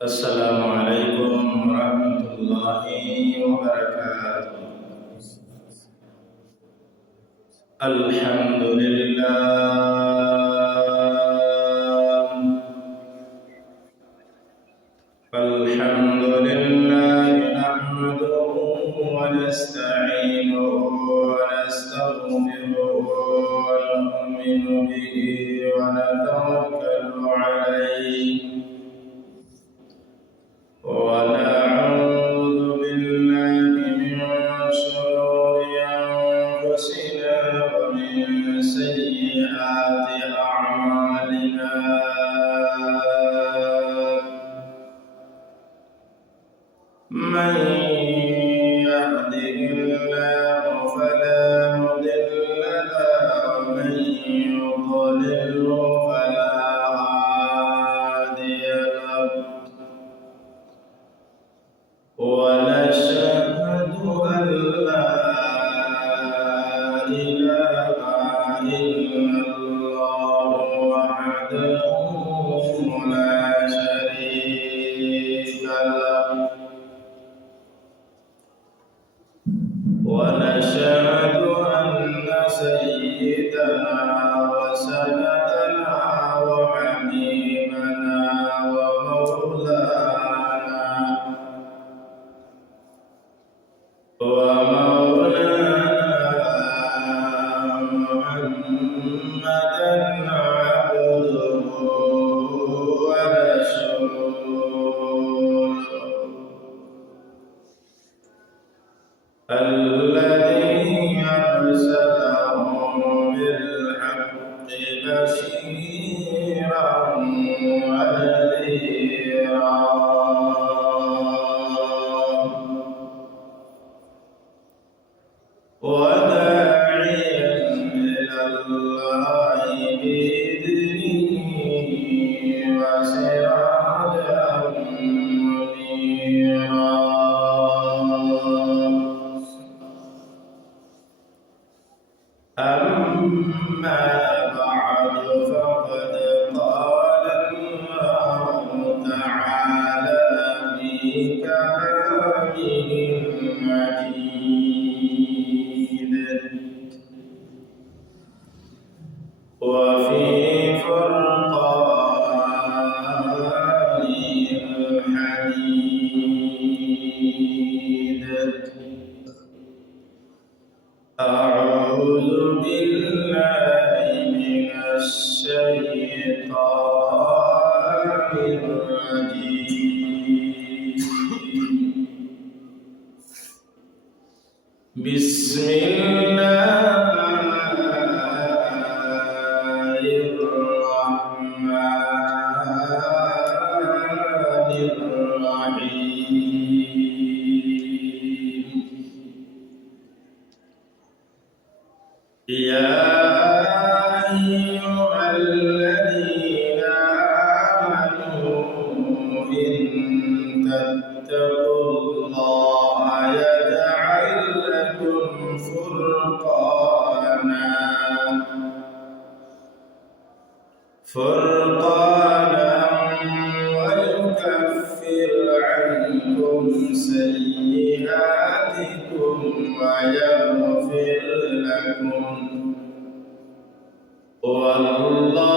السلام عليكم ورحمة الله وبركاته. الحمد لله نحمده ونستعينه ونستغفره ونؤمن به ونتوكل عليه ونعوذ بالله من شرور أنفسنا ومن سيئات أعمالنا. من يهده الله فلا مضل له ومن يضلل فلا هادي له. ونشهد أن لا إله إلا الله وحده لا شريك له. ونشهد أن سيدنا وسندنا وحبيبنا ومولانا محمدا عبده ورسوله الذي أرسله بالحق بشيرا ونذيرا وداعيا إلى الله بإذنه وسراجا منيرا. أما بعد فقد قال الله تعالى في كلامه المجيد وفي فرقانه الحميد. أعوذ بالله من الشيطان الرجيم. بسم الله الرحمن الرحيم. يا أيها الذين آمنوا إن تتقوا الله يجعل لكم فرقانا ويكفر عنكم سيئاتكم ويغفر لكم والله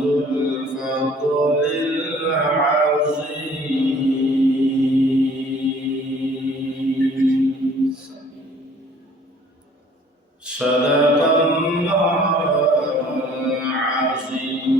ذو الفضل العظيم. صدق الله العظيم.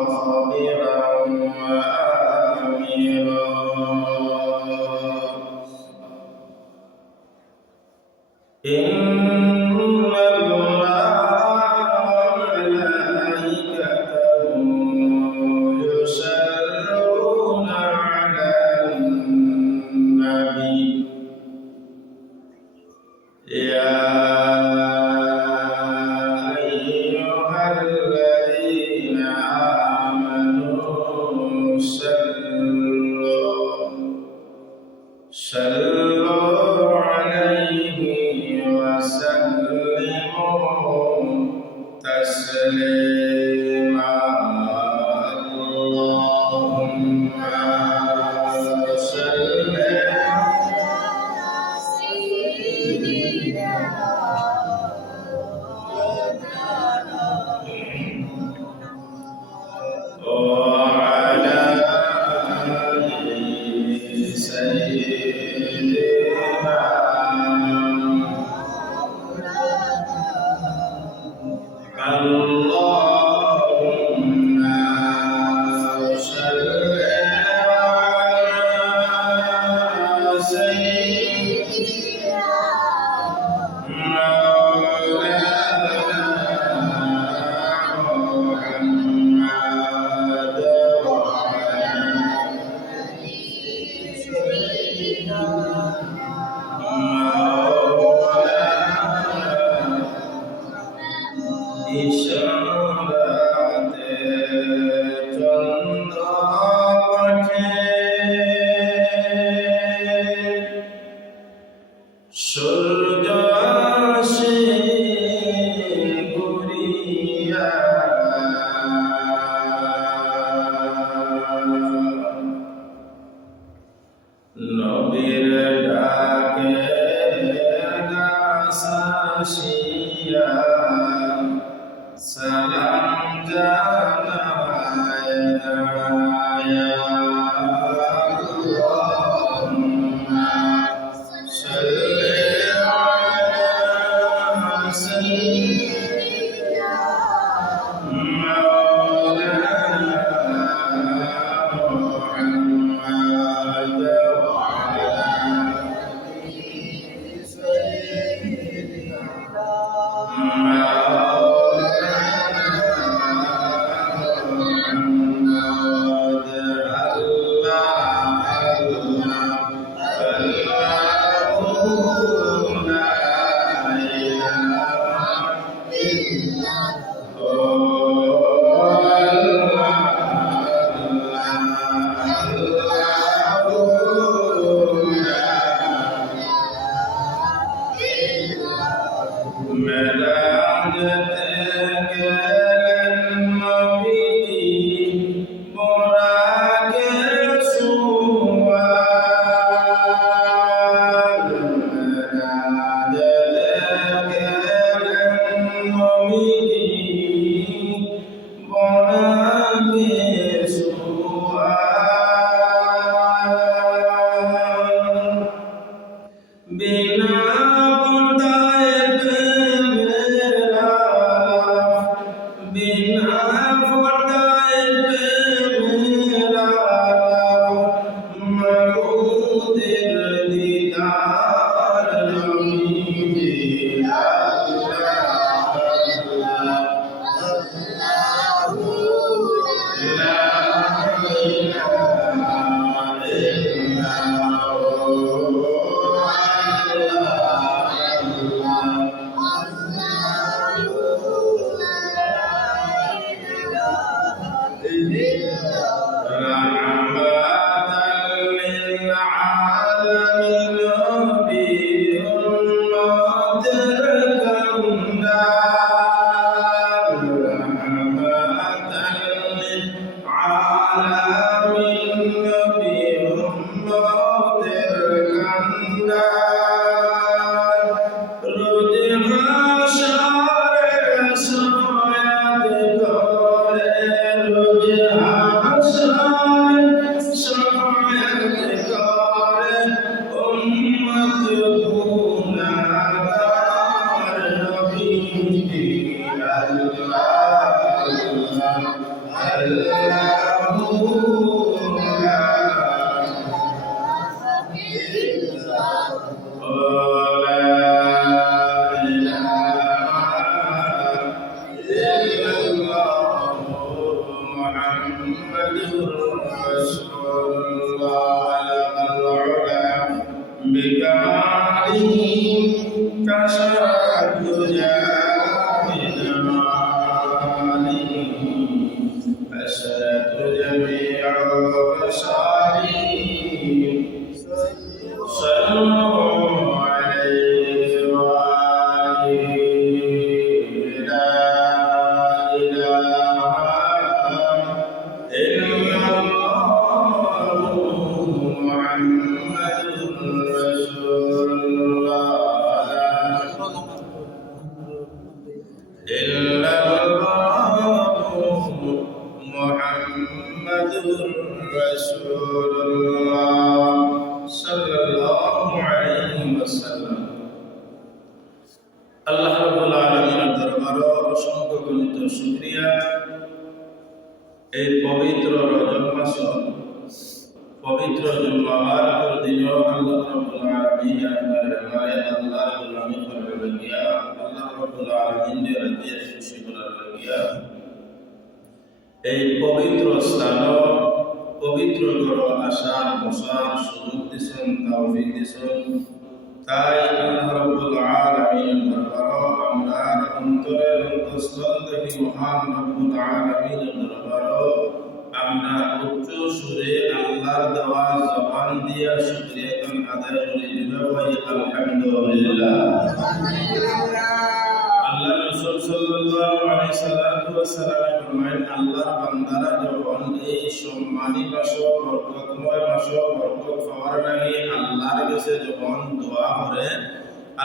وخبيرا وآمرا إن الله وملائكته يصلون على النبي يا أيها الذين آمنوا صلوا عليه وسلموا تسليما اللهم صل وعلى آل سيدنا اللهم صل على سيدنا مولانا محمد ইশারাতে চন্দ্র ওঠে সূর্য আসে ঘুরিয়া নবীর ডাকে আসিয়া সালাম জানায় আল্লাহুম্মা সাল্লি আলা সাইয়্যিদিনা মাওলানা মুহাম্মদ ওয়া আলা আলি সাইয়্যিদিনা Yeah. আল্লাহ রাব্বুল আলামিনের দরবারে অসংখ্য গণিত শুকরিয়া। এই পবিত্র রজব মাস, পবিত্র জুমার দিন আল্লাহ রাব্বুল আলামিন আপনার আমারে আল্লাহর গোলামি করার লাগিয়া, আল্লাহ রাব্বুল আলামিনের রাজিয়া খুশি করার লাগিয়া এই পবিত্র স্থান, পবিত্র ঘর আসার বসার সুযোগ দিছেন, তৌফিক দিছেন। তাই আল্লাহ রাব্বুল আলামিনের দরবারে আমরা অন্তরের অন্তঃস্থল থেকে মহান রব্বুল আলামিনের দরবারে আমরা উচ্চ সুরে আল্লাহর দেওয়া জবান দিয়া শুকরিয়া আদায় করি। ভাই আলহামদুলিল্লাহ। আল্লাহ রাসূল সাল্লাল্লাহু আলাইহি ওয়াসাল্লাম ফরমায়েন, আল্লাহর বান্দারা যখন এই সম্মানী মাস, বরকতময় মাস, বরকত পাওয়ার লাগি আল্লাহর কাছে যখন দোয়া করে,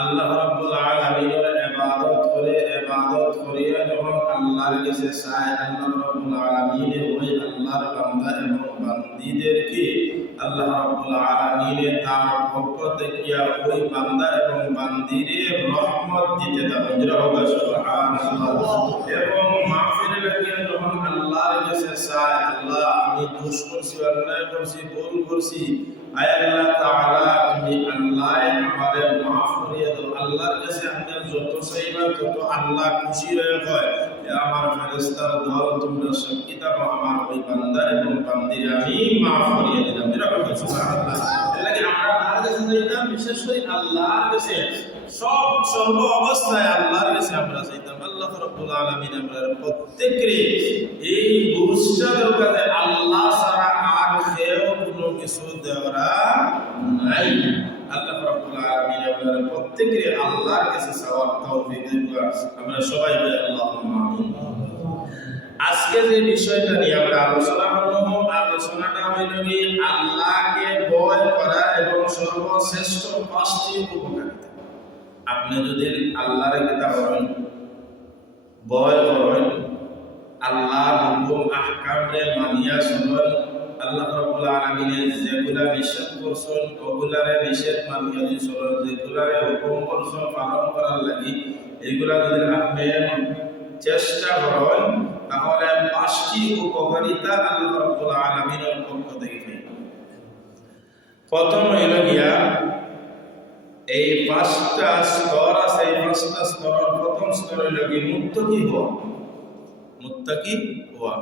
আল্লাহ রাব্বুল আলামিনের ইবাদত করে, ইবাদত করিয়া যখন আল্লাহর কাছে চায়, আল্লাহ রাব্বুল আলামিন ওই আল্লাহর বান্দা এবং বান্দীদেরকে আল্লাহ রাব্বুল আলামিন তার পক্ষ থেকে ওই বান্দা এবং বান্দীরে রহমত দিতে থাকেন। সুবহানাল্লাহ। এবং মাগফিরাত লাগিয়া যখন আল্লাহর কাছে চায়, আল্লাহ আমি দোষ করছি, অন্যায় করছি, ভুল করছি, আয় আল্লাহ তাআলা তুমি আল্লাহ আমারে মাফ করিয়া দাও। আল্লাহর কাছে আমরা যত চাইবা তত আল্লাহ খুশি হয়ে হয়, আমার ফেরেশতার দল তোমরা সাক্ষী থাকো, আমার ওই বান্দা এবং বান্দীরা আমি মাফ করিয়া দিলাম। সুবহানাল্লাহ। এর লাগি আমরা কার কাছে যাইতাম? বিশেষ করে আল্লাহর কাছে, সর্ব অবস্থায় আল্লাহর কাছে আমরা যাইতাম। আল্লাহ রাব্বুল আলামিন আমরা প্রত্যেককে এই বুঝটা দরকার, আল্লাহ ছাড়া আর কেউ কোনো কিছু দেওয়া নাই। আল্লাহ রাব্বুল আলামিন আমাদের প্রত্যেককে আল্লাহর কাছে সওয়াব তৌফিক দিন। আমরা সবাই বলি আল্লাহুম্মা আমিন। আজকে যে বিষয়টা নিয়ে আমরা আলোচনা করব, আলোচনাটা হইল কি আল্লাহকে ভয় করা এবং সর্বশ্রেষ্ঠ পাঁচটি উপকারিতা। আপনি যদি আল্লাহর কিতাব পড়েন, ভয় করেন, আল্লাহর হুকুম আহকামে মানিয়া চলেন, আল্লাহ রাব্বুল আলামিন যেগুলা নিষেধ করছেন ওগুলারে নিষেধ মানিয়া চলেন, যেগুলারে হুকুম করছেন পালন করার লাগি, এগুলা যদি আপনি চেষ্টা করেন তাহলে পাঁচটি উপকারিতা আল্লাহ রাব্বুল আলামিনের পক্ষ থেকে পাবেন। প্রথম হইল গিয়া এই পাঁচটা স্তর আছে, এই পাঁচটা স্তরের প্রথম স্তর হইল কি মুত্তাকি হওয়া। মুত্তাকি হওয়া।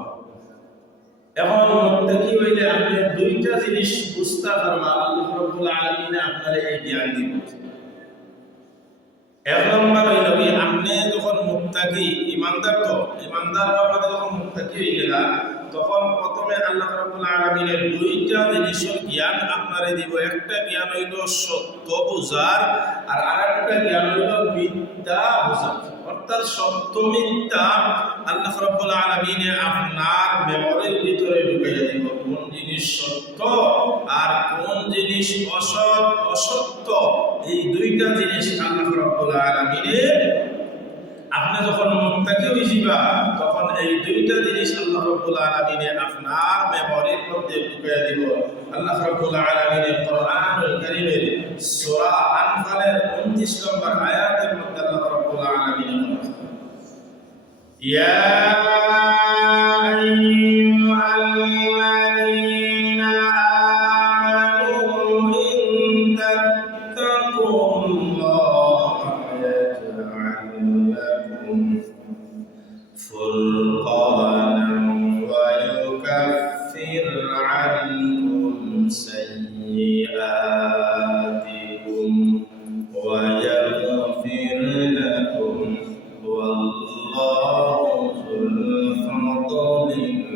এখন মুত্তাকি হইলে আপনি দুইটা জিনিস বুঝতে পারবা, আল্লাহ রাব্বুল আলামিন আপনারে এই জ্ঞান দিবেন। এক নম্বর হইল কি আপনি যখন মুত্তাকি, ইমানদার তো ইমানদার বাবা যখন মুত্তাকি হয়ে গেলা, তখন প্রথমে আল্লাহ রাব্বুল আলামিনের দুইটা জিনিসের জ্ঞান আপনারে দিব। একটা জ্ঞান হইল সত্য বুঝার, আর আরেকটা জ্ঞান হইল মিথ্যা বুঝার। অর্থাৎ সত্য মিথ্যা আল্লাহ রাব্বুল আলামিন আপনার মেমরির ভিতরে ঢুকাইয়া দিব। কোন জিনিস সত্য আর কোন জিনিস অসত্য, এই দুইটা জিনিস আল্লাহ রাব্বুল আলামিন আপনি যখন মুত্তাকি হইবা তখন এই দুইটা জিনিস আল্লাহ রাব্বুল আলামিন আপনার মেমরির মধ্যে ঢুকাইয়া দিব। আল্লাহ রাব্বুল আলামিন কোরআনুল কারীমের সূরা আনফালের 29 নম্বর আয়াতের মধ্যে আল্লাহ রাব্বুল আলামিন ইয়া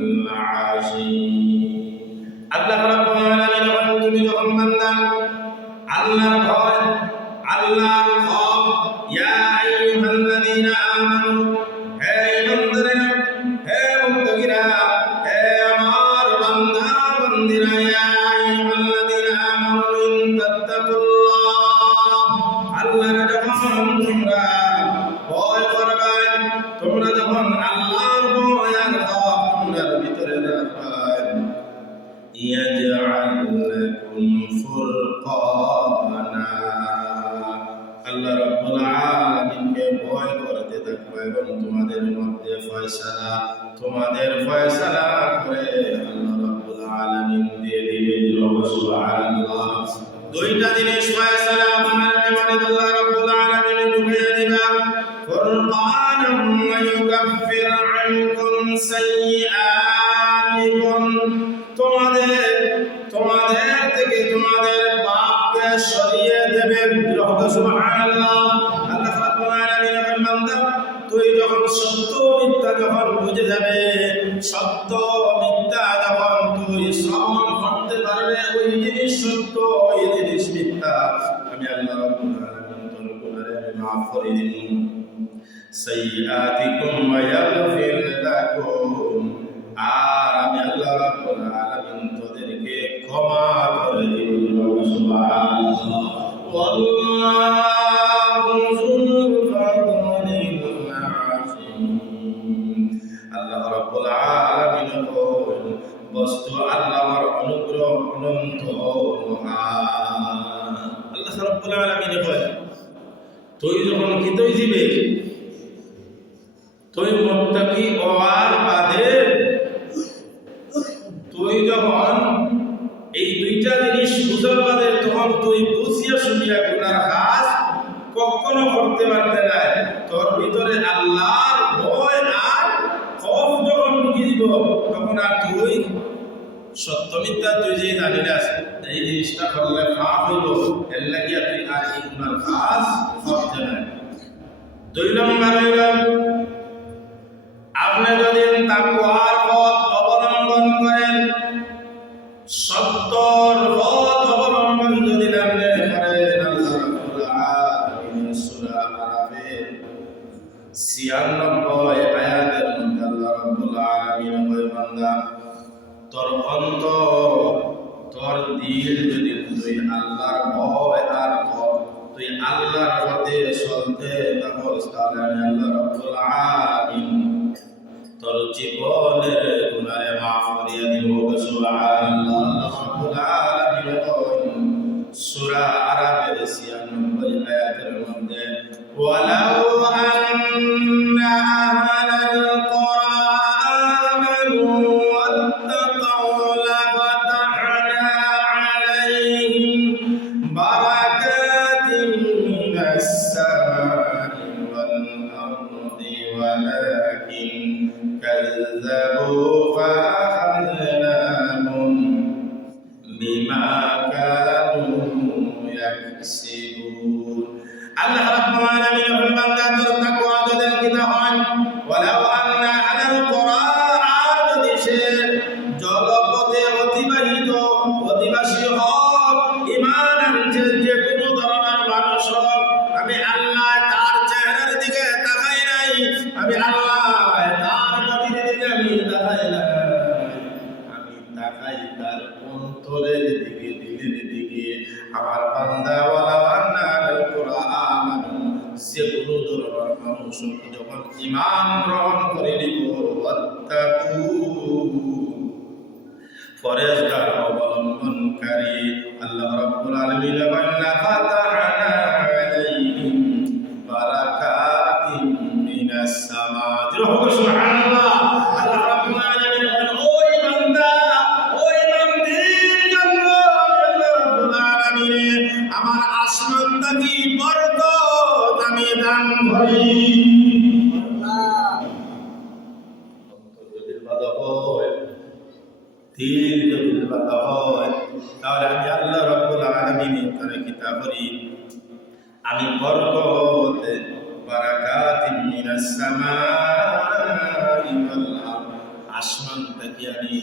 العظيم الله رب العالمين وانتم لكم بندا الله ভয় আল্লাহর খৌফ ইয়া আইয়ুহাল্লাযীনা আমানু হে ইমানদারেরা হে মুত্তাকিরা হে আমার বান্দা বান্দিরা ইয়া আইয়ুহাল্লাযীনা আমানু ইন তাত্তাকুল্লাহ আল্লাহর যখন তোমরা ভয় করবে তোমরা যখন আল্লাহর ভয় আর খৌফ তোমাদের ভিতরে রাখবে ইয়াজআল লাকুম ফুরকানা আল্লাহ রাব্বুল আলামিনকে ভয় করতে থাকবে এবং তোমাদের মধ্যে ফয়সালা করে আল্লাহ রাব্বুল আলামিন দিয়ে দিবেন সুবহানাল্লাহ দুইটা জিনিস ফয়সালা আপনার মেমরিতে আল্লাহ রাব্বুল আলামিন ঢুকিয়ে দিবেন ফুরকানাম ওয়া ইউকাফির আনকুম সাইয়্যাতিকুম তোমাদের থেকে তোমাদের পাপকে সরিয়ে দেবেন সুবহানাল্লাহ আল্লাহ রাব্বুল আলামিনের বান্দা তুই যখন সত্য মিথ্যা যখন বুঝে যাবে সত্য মিথ্যা যখন তুই শ্রবণ করতে পারবে ওই জিনিস সত্য ওই জিনিস মিথ্যা আমি আল্লাহ রাব্বুল আলামিন তোর গুনাহ মাফ করে দিন সাইয়্যাতিকুম ওয়া ইয়াগফির লাকুম আর আমি আল্লাহ রাব্বুল আলামিন তোদেরকে ক্ষমা করে দিব সুবহানাল্লাহ ওয়াল্লাহু যুল ফাদলিল আযীম আল্লাহ রাব্বুল আলামিন বস্তু আল্লাহর অনুগ্রহ অনন্ত মহান আল্লাহ রাব্বুল আলামিন বলেন তুই যখন কিতই দিবে তুই মুত্তাকি হওয়ার বাদে তুই যখন এই দুইটা জিনিস বুঝার বাদে তখন তুই বুঝিয়া শুনিয়া গুনার কাজ কখনো করতে পারতে না তোর ভিতরে আল্লাহর ভয় আর খৌফ যখন ঢুকিয়ে দিব তখন আর তুই সত্য মিথ্যা তুই যে জানি না এই জিনিসটা করলে পাপ হইব এর লাগিয়া তুই আর এই গুনার কাজ করতে না দুই নম্বর হইল আপনি যদি তাকওয়ার পথ অবলম্বন করেন সত্যর পথ অবলম্বন যদি আপনি করেন আল্লাহ রাব্বুল আলামিন সূরা আরাফের 96 আয়াতের মধ্যে আল্লাহ রাব্বুল আলামিন বলে বান্দা তোর অন্তর তোর দিল যদি তুই আল্লাহর ভয় আর তুই আল্লাহর পথে চলতে থাকস তাহলে আমি আল্লাহ রাব্বুল আলামিন তোর জীবনের গুনাহে মাফ করিয়া দিব সুবহানাল্লাহ রাব্বুল আলামিন সূরা আরাফের 96 আয়াতের মধ্যে ওয়ালাউ আন্না আহলাল কুরআ আমানু ওয়াত্তাকাউ লাফাতাহনা আলাইহিম বারাকাতিন মিনাস সামাই ওয়াল আরদি ওয়ালাকিন كذبوا فأخذناهم بما كانوا يكسبون الله رب العالمين بندہ در تقوی جدل কিতাব ولو أن أهل القرى عاد দেশে জগপথে অধিবাসী হোক ঈমান আনছে যে কোনো ধরনের মানুষ হোক আমি আল্লাহ তার চেহারার দিকে তাকাই নাই আমি আল্লাহ আমি তার অন্তরের দিকে দিলের দিকে আমার বান্দা ওয়ালাওয়ান্নাল কুরআন যে কোনো ধরনের মানুষ যখন ঈমান গ্রহণ করে নিব ওয়াত্তাকু ফরেজগার অবলম্বনকারী আল্লাহ রাব্বুল আলামিন বান্না ফাতাহনা আলাইহিম বারাকাতিন মিনাস সামা সুবহানাল্লাহ আল্লাহ রাব্বুল আলামিন ওই বান্দা ওই বান্দির জন্য আল্লাহ রাব্বুল আলামিন আমার আসমান থেকে বরকত আমি দান করি দিল যদি বাধা হয় তাহলে আমি আল্লাহ রাব্বুল আলামিনের তার কিতাবরি আমি বরকত বারাকাতিন মিনাস সামাই ওয়াল আরদ আসমান থেকে আমি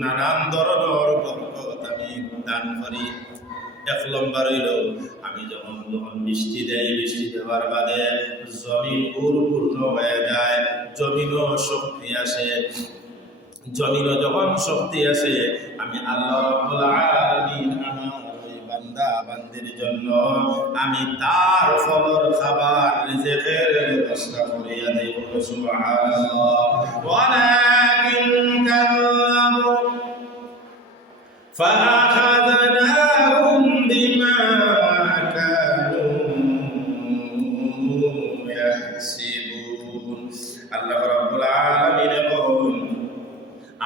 নানান ধরনের বরকত আমি দান করি। 1 নম্বর হইল আমি যখন বৃষ্টি দেয়, বৃষ্টি দেওয়ার বাদে জমিন পূর্ণ হয়ে যায়, জমিনও শক্তি আসে। জমিনও যখন শক্তি আসে, আমি আল্লাহ রাব্বুল আলামিন আমার ওই বান্দা বান্দির জন্য আমি তার ফলর খাবার রিজিকের ব্যবস্থা করিয়া দেব। সুবহানাল্লাহ। ওয়ালাকিন কাযযাবু فأخذناهم بما كانوا يكسبون আল্লাহ রাব্বুল আলামিন বলেন,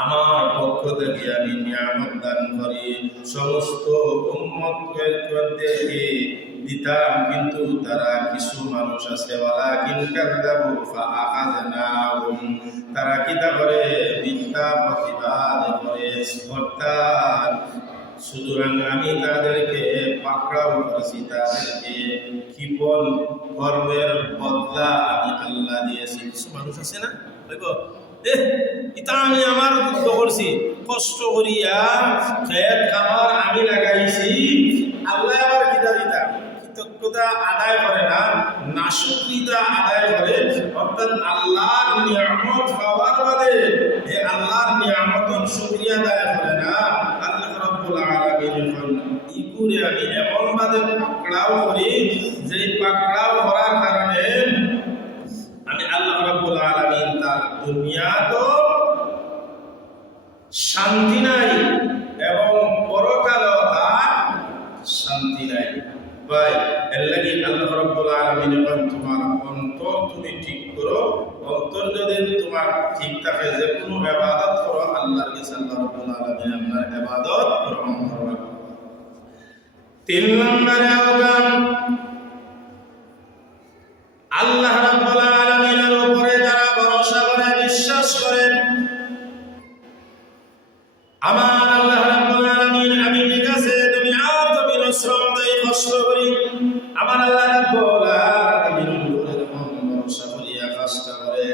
আমার পক্ষ থেকে আমি নিয়ামত দান করি সমস্ত উম্মতকে দিতাম, কিন্তু তারা কিছু মানুষ আছে ওয়ালাকিন কাযযাবু ফাআখাযনাহুম, তারা কিতা করে? মিথ্যা প্রতিবাদ করে। অর্থাৎ সুতরাং আমি তাদেরকে পাকড়াও করেছি, তাদেরকে কৃপণ কর্মের বদলা আমি আল্লাহ দিয়েছি। কিছু মানুষ আছে না, এটা আমি আমার দুঃখ করছি, কষ্ট করিয়া খেত খামার আমি লাগাইছি, আল্লাহ আবার কিতা দিতাম কৃতজ্ঞতা আদায় করে না, নাশুকরিতা আদায় করে। অর্থাৎ আল্লাহর নিয়ামত পাওয়ার বাদে এই আল্লাহর নিয়ামতের শুকরিয়া আদায় করে না। আল্লাহ রাব্বুল আলামিন ইকুরে আমি এমন ভাবে পাকড়াও করি, যে পাকড়াও করার কারণে আমি আল্লাহ রাব্বুল আলামিন তার দুনিয়া তো শান্তি নাই এবং পরকালও তার শান্তি নাই। ভাই এর লাগি আল্লাহ রাব্বুল আলামিন বলেন, তোমার অন্তর তুমি ঠিক করো। অন্তর যদি তোমার ঠিক থাকে, যে কোনো ইবাদত করো আল্লাহর কাছে, আল্লাহ রাব্বুল আলামিন আপনার ইবাদত গ্রহণ করবেন। 3 নম্বরে আহ্বান, আল্লাহ রাব্বুল আলামিনের উপরে যারা ভরসা করে, বিশ্বাস করে, আমার আল্লাহ রাব্বুল আলামিন আমি ঠিক আছে দুনিয়ার জমিন শ্রম দেই, কষ্ট করি, আমার আল্লাহ রাব্বুল আলামিনের উপরে যখন ভরসা করিয়া কষ্ট করে,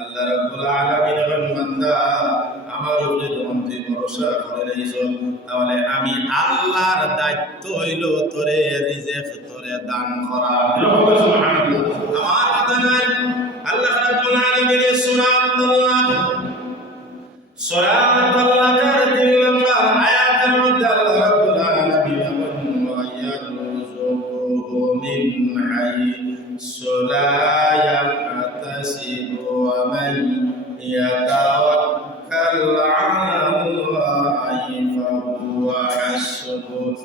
আল্লাহ রাব্বুল আলামিন বান্দা আমার উপরে যখন তুই ভরসা করে রইছ, তাহলে আমি আল্লাহর দায়িত্ব হইল তোরে রিজিক তোরে দান করা। সুবহানাল্লাহ। আমার কথা নাই, আল্লাহ রাব্বুল আলামিনের সূরা আত-তালাকের 3 নম্বর আয়াতের মধ্যে আল্লাহ রাব্বুল আলামিন বলেন, ওয়া ইয়ারযুকুহু মিন হাইসু লা ইয়াহতাসিবু ওয়া মান ইয়াতাওয়াক্কাল আলাল্লাহি ফাহুয়া হাসবুহ,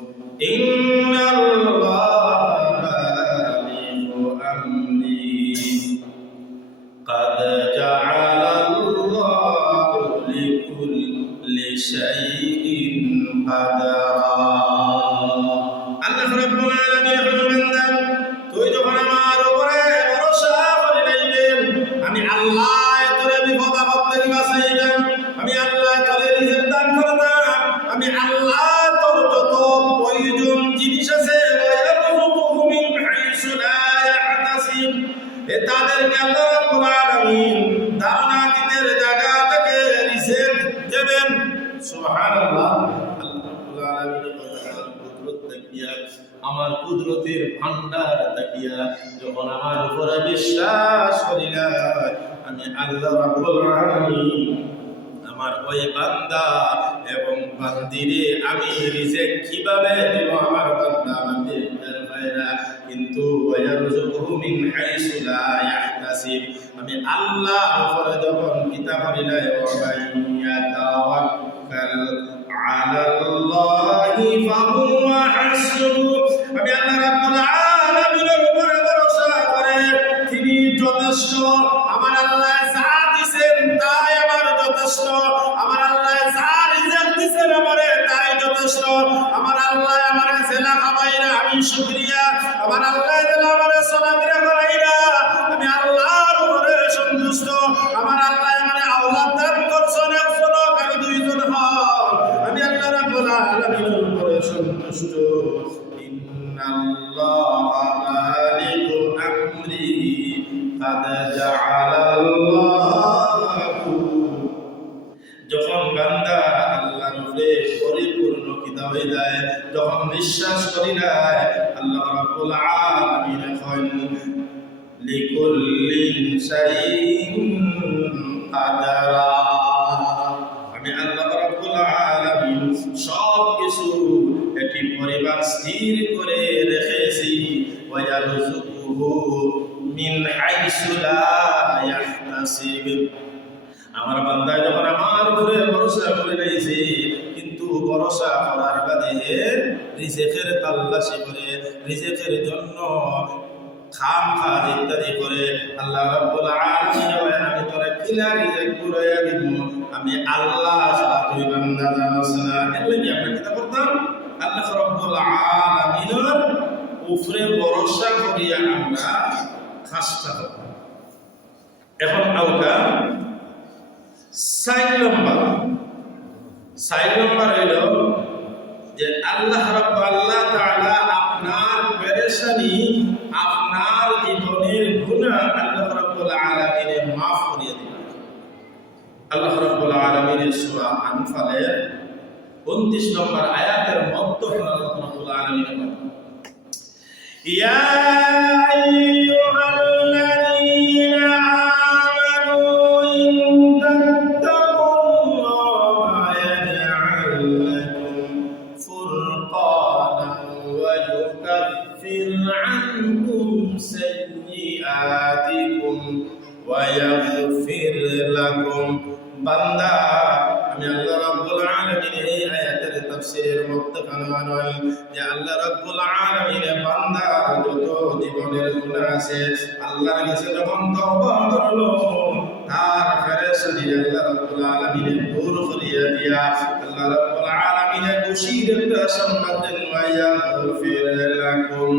ইন্নাল্লাহা বালিগু আমরিহি, قد جعل الله لكل شيء قدرا। আল্লাহ রাব্বুল আলামিন বান্দা তুই যখন আমার উপরে ভরসা করে নিবেন, আমি আল্লাহ তোরে বিপদ আপদ থেকে বাঁচাইলাম, আমি আল্লাহ তোরে রিজিক দান করতাম, আমি আল্লাহ তোর যত প্রয়োজন জিনিস আছে ওয়ায়ারযুকুহু মিন হাইসু লা ইয়াহতাসিব, তাদেরকে আল্লাহ রাব্বুল আলামিন ধারণাতীতের জায়গা থেকে রিজিক দেবেন। সুবহানাল্লাহ। আল্লাহ রাব্বুল আলামিন কুদরত দেখিয়া, আমার কুদরতের ভান্ডার দেখিয়া যখন আমার উপরে বিশ্বাস করিলা, আমি আল্লাহ রাব্বুল আলামিন আমার ওই বান্দা এবং বান্দিরে আমি রিজিক কিভাবে দেব, আমার বান্দা বান্দির ভাইরা, কিন্তু ওয়ায়ারযুকুহু মিন হাইসু লা ইয়াহতাসিব, আমি আল্লাহ উপরে যখন কিতাব করিলা, ওয়া ইয়াতাওয়াক্কাল আলাল্লাহি ফাহুয়া হাসবুহ, আমি আল্লাহ রাব্বুল আলামিনের উপরে ভরসা করে তিনি যথেষ্ট। আমার আল্লাহ যা দিবেন তাই আমার যথেষ্ট, আমার আল্লাহ যা রিজিক দিবেন আমারে তাই যথেষ্ট, আমার আল্লাহ আমারে জেলা খাওয়াইরা আমি শুকরিয়া, আমার আল্লাহ জেলা আমারে সালামিরা করাইরা আমি আল্লাহর উপরে সন্তুষ্ট, আমার আল্লাহ আমারে আওলাদ দান করছেন, একজন আর দুইজন হন, আমি আল্লাহ রাব্বুল আলামিনের উপরে সন্তুষ্ট। ইন্নাল্লাহা বালিগু আমরিহি, قد جعل الله বান্দা আল্লাহর উপরে পরিপূর্ণ কিতা হয়ে যায় যখন বিশ্বাস করি না আল্লাহ রাব্বুল আলামিন কইন লিকুল্লিন শাইইন কাদারা আমি আল্লাহ রাব্বুল আলামিন সব কিছু একটি পরিমাণ স্থির করে রেখেছি ওয়া ইয়ারযুকুহু মিন হাইসু লা ইয়াহতাসিব আমার বান্দা যখন আমার উপরে ভরসা করে রয়েছে কিন্তু ভরসা করার বাদে রিজিকের তালাশি করে রিজিকের জন্য খামখা ইত্যাদি করে আল্লাহ রাব্বুল আলামিন আমি তোরে কিলা রিজিক পুরাইয়া দিব আমি আল্লাহ ছাড়া তুই বান্দা জানাস না এর লাগি আমরা কি করতাম আল্লাহ রাব্বুল আলামিনের উপরে ভরসা করিয়া আমরা কাজটা করতাম এখন আওকা 6 নম্বর হইল যে আল্লাহ তাআলা আপনার পেরেশানি আপনার জীবনের গুনাহ আল্লাহ রাব্বুল আলামিন মাফ করিয়ে দিবেন আল্লাহ রাব্বুল আলামিন সূরা আনফালের 29 নম্বর আয়াতের মধ্যে আল্লাহ রাব্বুল আলামিন বলেন ইয়া ويغفر لكم বান্দা আমি আল্লাহ রাব্বুল আলামিন এই আয়াতের তাফসীরের মধ্যে কানওয়ান যে আল্লাহ রাব্বুল আলামিন বান্দা যত জীবনের গুনাহ আছে আল্লাহর কাছে যখন তওবা করলো তার ফেরেশতানি আল্লাহ রাব্বুল আলামিন দূর করিয়া দিয়া আল্লাহ রাব্বুল আলামিন খুশির একটা সংবাদ দেন ওয়া ইয়াগফির লাকুম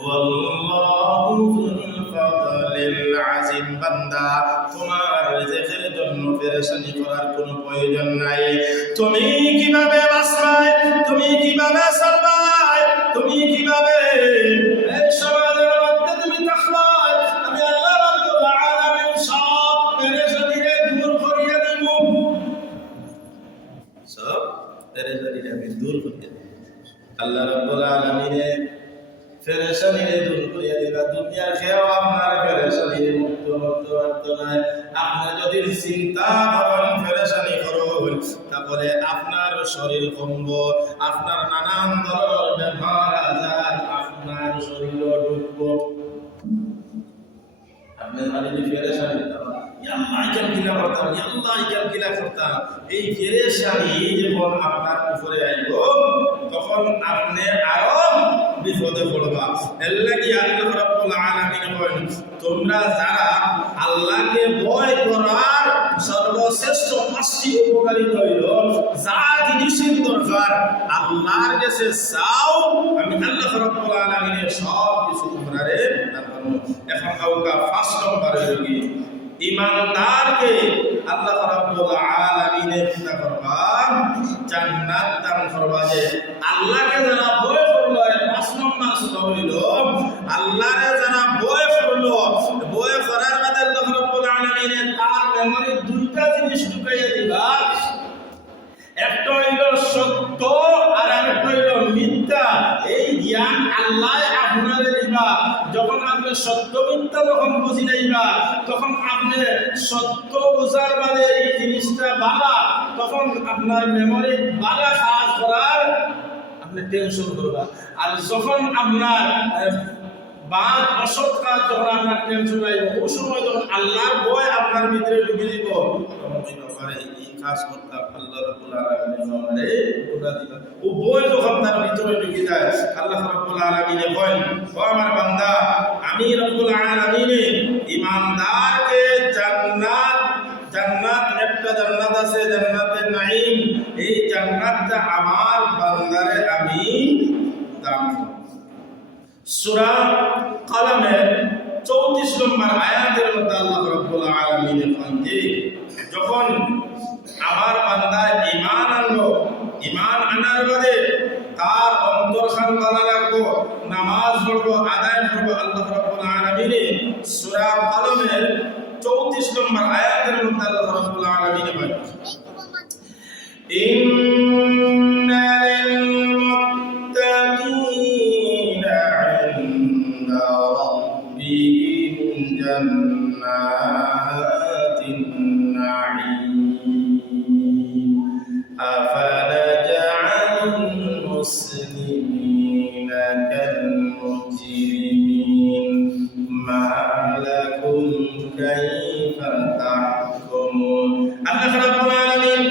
ওয়াল্লাহু যুল ফাদলিল আযীম বান্দা তোমার রিজিকের জন্য পেরেশানি করার কোনো প্রয়োজন নাই তুমি কিভাবে বাঁচবে তুমি কিভাবে চলবে তুমি কিভাবে এই সমাজের মধ্যে তুমি থাকবে আমি আল্লাহ রাব্বুল আলামিন সব পেরেশানিকে দূর করিয়ে দেব সব পেরেশানিকে আমি দূর করিয়ে দেব আল্লাহ রাব্বুল আলামিন পেরেশানিকে দূর করিয়া দিবা দুনিয়ার কেউ আপনার পেরেশানির মুক্ত করতে পারত না আপনি যদি চিন্তা করেন পেরেশানি করবেন তারপরে আপনার শরীর কমব আপনার নানান ধরনের বেমার আজার আপনার শরীরে ঢুকব আপনি খালি পেরেশানি করতাম এই পেরেশানি যখন আপনার উপরে আইব তখন আপনি আরো বিপদে পড়বা এর লাগি আল্লাহ রাব্বুল আলামিন বলেন তোমরা যারা আল্লাহকে ভয় করার সর্বশ্রেষ্ঠ পাঁচটি উপকারিতা হইল যা জিনিসের দরকার আল্লাহর কাছে চাও আমি আল্লাহ রাব্বুল আলামিনের সব কিছু তোমরারে দান করব এখন কাউকা 5 নম্বর হইল কি ঈমানদারকে আল্লাহ রাব্বুল আলামিনের কি করবা জান্নাত দান করবা যে আল্লাহকে যারা ভয় করলো 5 নম্বর স্তর হইল আল্লাহরে যারা ভয় করলো ভয় করার বাদে আল্লাহ রাব্বুল আলামিনের তার মেমরি দুইটা জিনিস ঢুকাইয়া দিবা একটা হইল সত্য আর আরেকটা হইল মিথ্যা এই জ্ঞান আল্লাহ আপনারে দিবা যখন আপনি সত্য মিথ্যা যখন বুঝি যাইবা তখন আপনি সত্য বোঝার বাদে এই জিনিসটা বালা তখন আপনার মেমরি বালা কাজ করার আপনি টেনশন করবা আর যখন আপনার বাদ অসৎ কাজ যখন আপনার টেনশন আইব ওই সময় যখন আল্লাহর ভয় আপনার ভিতরে ঢুকে দিব তখন ওই ব্যাপারে এই কাজ করতে আল্লাহ রাব্বুল আলামিন আমারে ওটা দিবেন ও ভয় যখন তার ভিতরে ঢুকে যায় আল্লাহ রাব্বুল আলামিন বলেন ও আমার বান্দা আমি রাব্বুল আলামিন ঈমানদারকে জান্নাত একটা জান্নাত আছে জান্নাতে নাঈম এই জান্নাতটা আমার বান্দারে আমি দান করব সূরা কলমের 34 নম্বর আয়াতের মধ্যে আল্লাহ রাব্বুল আলামিন বলেন যে যখন আমার বান্দা ঈমান আনলো ঈমান আনার বাদে তার অন্তরখান ভালো রাখবো নামাজ পড়বো আদায় করবো আল্লাহ রাব্বুল আলামিন সূরা কলমের 34 নম্বর আয়াতের মধ্যে আল্লাহ রাব্বুল আলামিন বলেন ইন্না লিল মুত্তাকিনা ইনদা রাব্বিহিম জান্নাতিন নাঈম আফানাজআলুল মুসলিমিনা কাল মুজরিমিন মা লাকুম কাইফা তাহকুমুন। আল্লাহ রাব্বুল আলামিন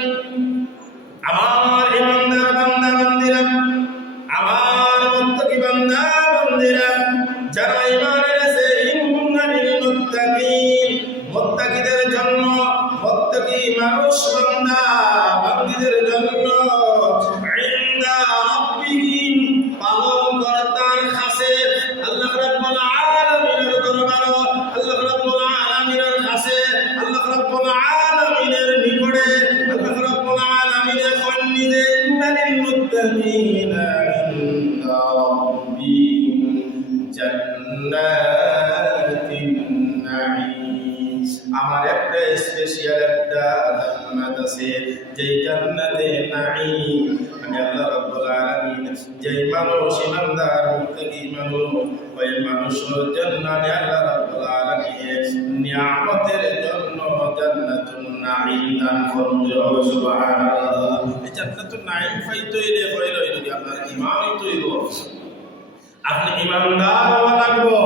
আমার ইমানদার বান্দা বান্দিরা, আমার মুত্তাকি বান্দা বান্দিরা যারা ঈমান এনেছে, ইন্নালিল মুত্তাকিন, মুত্তাকিদের জন্য, মুত্তাকি মানুষ বান্দা বান্দীদের জন্য ইনদা রাব্বিহিম, পালনকর্তার কাছে, আল্লাহ রাব্বুল আলামিনের দরবারে, আল্লাহ রাব্বুল আলামিনের কাছে, আল্লাহ রাব্বুল আলামিনের নিকটে, আল্লাহ রাব্বুল আলামিনের সন্নিধে ইন্নালিল মুত্তাকিনা ইনদা রাব্বিহিম জান্নাতিন নাঈম। আমার একটা স্পেশাল একটা জান্নাত আছে, যেই জান্নাতে নাঈম আমি আল্লাহ রাব্বুল আলামিন যেই মানুষ ইমানদার মুত্তাকি মানুষ, ওই মানুষের জন্য আমি আল্লাহ রাব্বুল আলামিন নিয়ামতের জন্য জান্নাতুন নাঈম দান করব। সুবহানাল্লাহ। এই জান্নাতুন নাঈম পাইতেইলে হইল কি আপনার ঈমানই তৈরি, আপনি ইমানদার হওয়া লাগবো।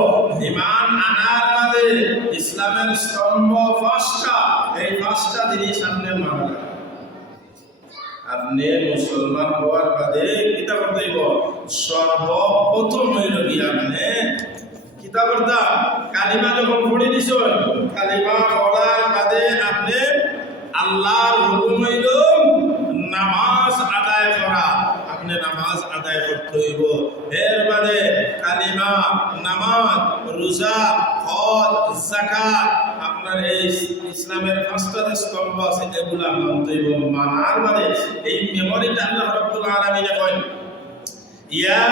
ঈমান আনার বাদে ইসলামের স্তম্ভ পাঁচটা, এই পাঁচটা জিনিস আপনি মানা লাগবে। আপনি মুসলমান হওয়ার বাদে কিতা করতে হইব? সর্বপ্রথম হইল কি আপনি কিতা করতা? কালিমা যখন পড়ে দিছেন, কালিমা পড়ার বাদে আপনি আল্লাহর হুকুম হইল নামাজ আদায় করা, আপনি নামাজ আদায় করতে হইব। এর বাদে কালিমা, নামাজ, রোজা, হজ, যাকাত, আপনার এই ইসলামের পাঁচটা যে স্তম্ভ আছে এগুলা মানতে হইব। মানার বাদে এই মেমোরিটা আল্লাহ রাব্বুল আলামিন কয়, ইয়া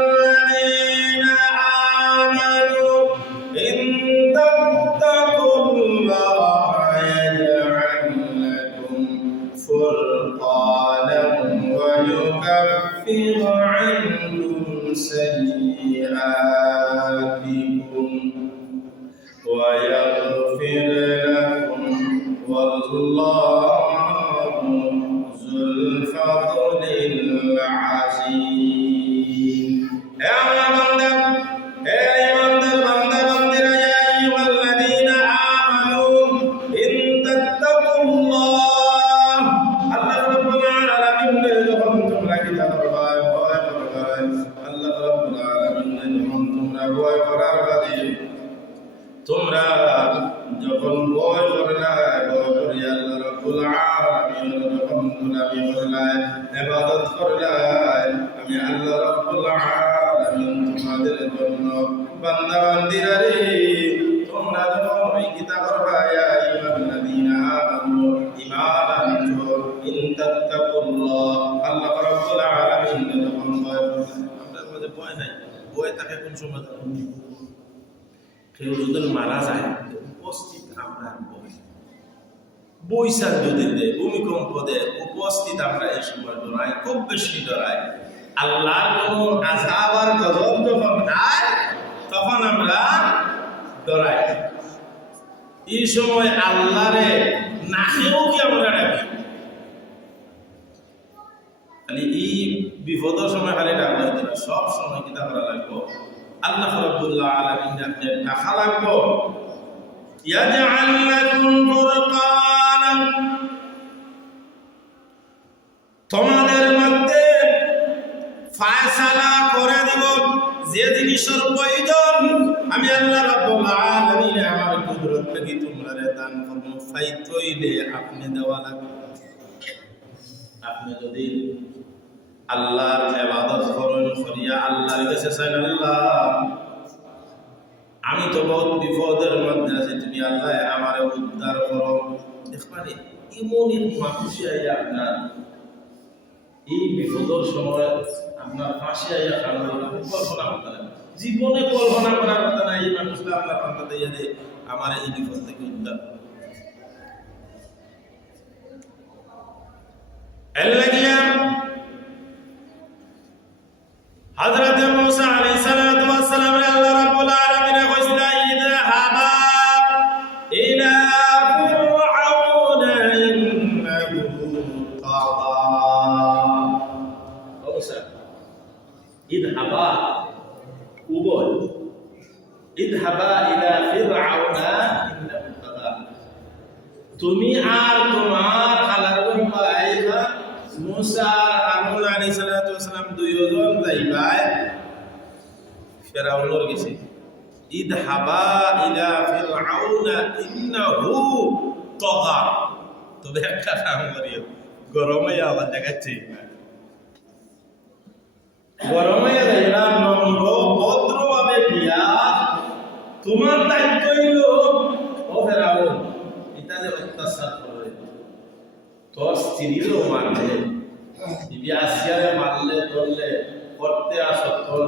আইয়ুহাল্লাযীনা আমানু ইন তাত্তাকুল্লাহা ইয়াজআল লাকুম ফুরকানান ওয়া يكفر عنكم سيئاتكم ويغفر لكم والله ذو الفضل العظيم. يا بندر، يا بندر بندر بندر يا أيها الذين آمنوا إن تتقوا الله، الله رب العالمين যখন তোমরা কিতা করবা, ভয় করবা, আল্লাহ রাব্বুল আলামিন যখন তোমরা ভয় করার বাদে, তোমরা যখন ভয় করলা, ভয় করি আল্লাহ রাব্বুল আলামিন যখন গোলামি করলা, ইবাদত করলা, আমি আল্লাহ রাব্বুল আলামিন তোমাদের জন্য বান্দা বান্দিরা রে, তোমরা যখন ওই কিতা করবা, ইয়া আইয়ুহাল্লাযীনা আমানু, ঈমান আনছো, ইন তাত্তাকুল্লাহ, আল্লাহ রাব্বুল আলামিন যখন ভয় করবা, আমাদের মধ্যে ভয় নাই, ভয় থাকে কোন সময়? কেউ যদি মারা যায়, উপস্থিত আমরা বৈশাখ যদি দেয়, ভূমিকম্প দেয়, উপস্থিত আমরা এই সময় ডরাই, খুব বেশি ডরাই। আল্লাহর কোন আযাব আর গজব যখন আয় তখন আমরা ডরাই। এই সময় আল্লাহরে না খেয়েও কি আমরা ডাকি? খালি এই বিপদের সময় খালি ডাকলে হইতে না, সব সময় কিতা করা লাগবো? আল্লাহ রাব্বুল আলামিন ডাকা লাগবো। ইয়াজআল লাকুম ফুরকানান, তোমাদের মধ্যে ফায়সালা করে দিব, যে জিনিসের প্রয়োজন আমি আল্লাহ রাব্বুল আলামিন আমার কুদরত থেকে তোমরা দান করব, ফাইতইলে আপনি দেওয়া লাগবে। আপনি যদি আল্লাহর ইবাদত করেন, করিয়া আল্লাহর কাছে চাইন, আল্লাহ আমি তো বহুত বিপদের মধ্যে আছি, তুমি আল্লাহ আমারে উদ্ধার করো। দেখবানি এমন মানুষই আইয়া আপনার এই বিপদের সময় আপনার পাশে আইয়া কল্পনা করতে না, জীবনে কল্পনা করার কথা না, এই মানুষটা আপনার পান্তা দিয়ে দে আমার এই বিপদ থেকে উদ্ধার। এলাগিয়া হযরত মুসা আলাইহিস সালাতু ওয়াস সালাম আল্লাহ রাব্বুল আলামিন কইছিল ইযহাবা ইলা ফিরআউনা ইন্নাহু তাগা মুসা ইযহাবা উবল ইযহাবা ইলা ফিরআউনা ইন্নাহু তাগা তুমি আর তোমার খালার ভাই মুসা হারুন আলাইহিস সালাতু ওয়াস সালাম দুইজন যাইবাই ফিরআউনের কাছে ইযহাবা ইলা ফিরআউনা ইন্নাহু তাগা তবে একটা কাম করিও গরমে আবার দেখাচ্ছি গরমে যাইবা নম্র ভদ্রভাবে দিয়া তোমার দায়িত্ব হইল ও ফিরআউন এটা যে অত্যাচার করে তোর স্ত্রীরও মারলে আসিয়ারে মারলে ধরলে করতে আস তোর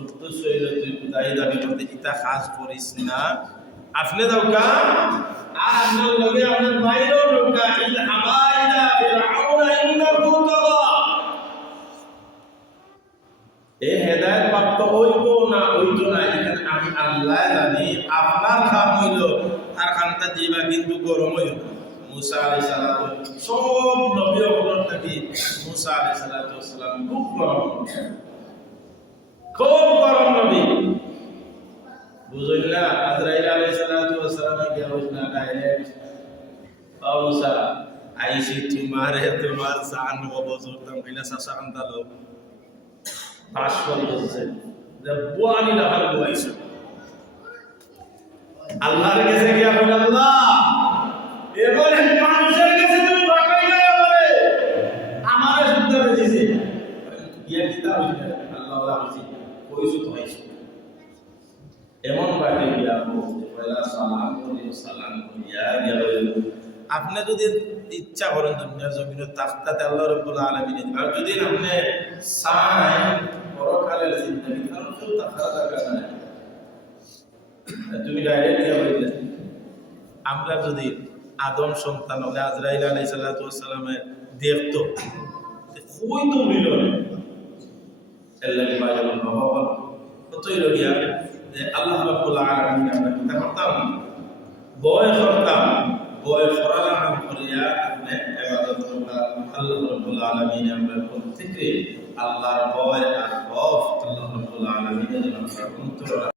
উদ্দেশ্য হইল তুই খুদাই দাবি করতে ইটা কাজ করিস না আপনি দৌকা আর আপনার লগে আপনার বাইরেও দৌকা ইযহাবা ইলা ফিরআউনা ইন্নাহু তাগা এই হেদায়েত প্রাপ্ত হইব না হইত না এখানে আমি আল্লাহ জানি আপনার কাম হইল আর খানটা দিবা কিন্তু গরম হইল মুসা আলাইহিস সালাতু সব নবী হকর থাকি মুসা আলাইহিস সালাতু ওয়াসসালাম খুব গরম নবী বুঝলা আজরাইল আলাইহিস সালাতু ওয়াসসালাম গিয়া বুঝলা ডাইরেক্ট ও মুসা আইসি তোমার জান বজর দাম কইলা সাসা আনতালো পাশ করে গেছে যে বুয়ানি লাগার বুয়াইছে আল্লাহর কাছে গিয়া বল আল্লাহ এবারে মানুষের কাছে তুমি বাকাইলা বলে আমারে শুদ্ধ দিয়েছে গিয়া কিতাব আল্লাহ ওলা হইছে কইছো তো হইছে এমন বাকি গিয়া পয়লা সালাম করিয়া গিয়া আপনি যদি ইচ্ছা করেন দুনিয়ার জমিনে তাখতাতে আল্লাহ রাব্বুল আলামিন দিবেন আর যদি আপনি চান পরকালের জিন্দেগি কারণ কেউ তাকার দরকার নাই তুমি ডাইরেক্ট গিয়া বললে আমরা যদি আদম সন্তান হলে আজরাইল আলাইহিস সালাতু ওয়াস সালামে দেখতো কই তো উড়িল না আল্লাহ পায়ল বাবা কতই লগিয়া যে আল্লাহ রাব্বুল আলামিন আমরা চিন্তা করতাম ভয় করতাম ভয় ফরালাম করিয়া আপনি ইবাদত করতাম আল্লাহ রাব্বুল আলামিন আমরা প্রত্যেককে আল্লাহর ভয় আর খৌফ আল্লাহ রাব্বুল আলামিনের জন্য